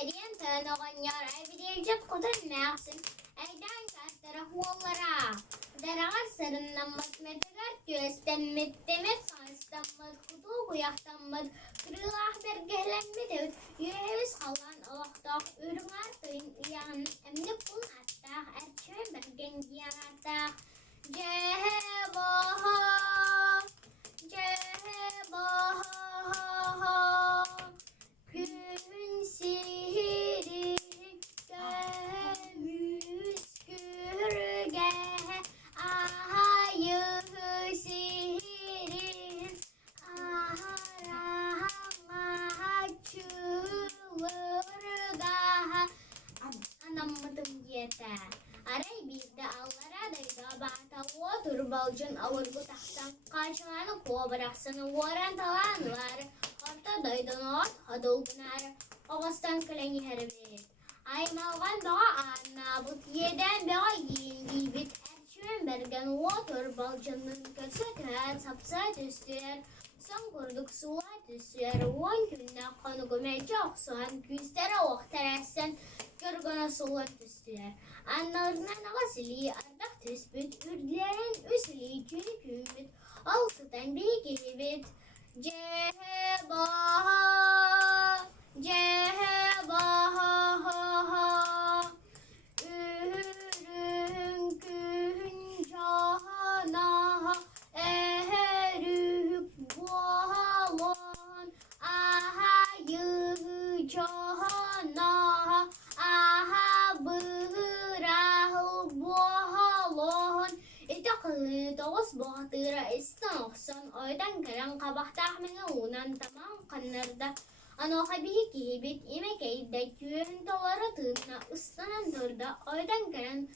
Arian tano kanyar ay bidirjap ko din naksin ay dan kastara huwalara. Daragar sarın nammat metagar tüestem mittemet kanstammat kutu kuyaktammat kırılah bergehlenmet yühevis kalan alaktak ürüngar tüyn iyan emni pun attak erçemen bergen diyan attak Cehebaha Cehebaha Gün sihiri gömüskürge Ahayı sihirin Aharama çılırga Anlamadım diyete Aray bir de Allah'a da bahta otur balcın avurgu tahtan karşılanı kova bıraksana varan talanlar orta daydan ot hadol pınar ovastan kaleni herbet ay malgan doğa anna but yeden doğa yindi bit erçmen bergen otur balcının kösöker sapsa tüstür son kurduk suğa tüstür on günne konu gömecek soğan küstere okteressen Görgana soğan tüstüler. Anlarından ağasili ardak tüspüt. Ürdülerin üsili künük ümit. Altıdan bir gelibit. Cehebaha. Cehebaha. Ürün kün cahanaha. Eherük buhalon. Ahayı cahanaha. Aha bıhırahıl buhalon İtakı toğuz buhatıra istanoksan Oydan karan kabahtah mengunan tamam kanırda Ano kabihi kihibit imek eyde Küyün tolara tığına ıslanan durda Oydan karan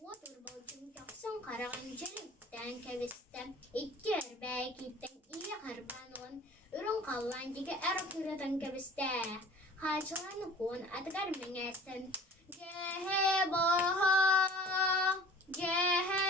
Water balcım kaksan karagan Ceripten kevisten İki erbekipten iyi karbanon Ürün kallan jika erküratan keviste Haçılan kun atgar mengesten Cehebaha Cehebaha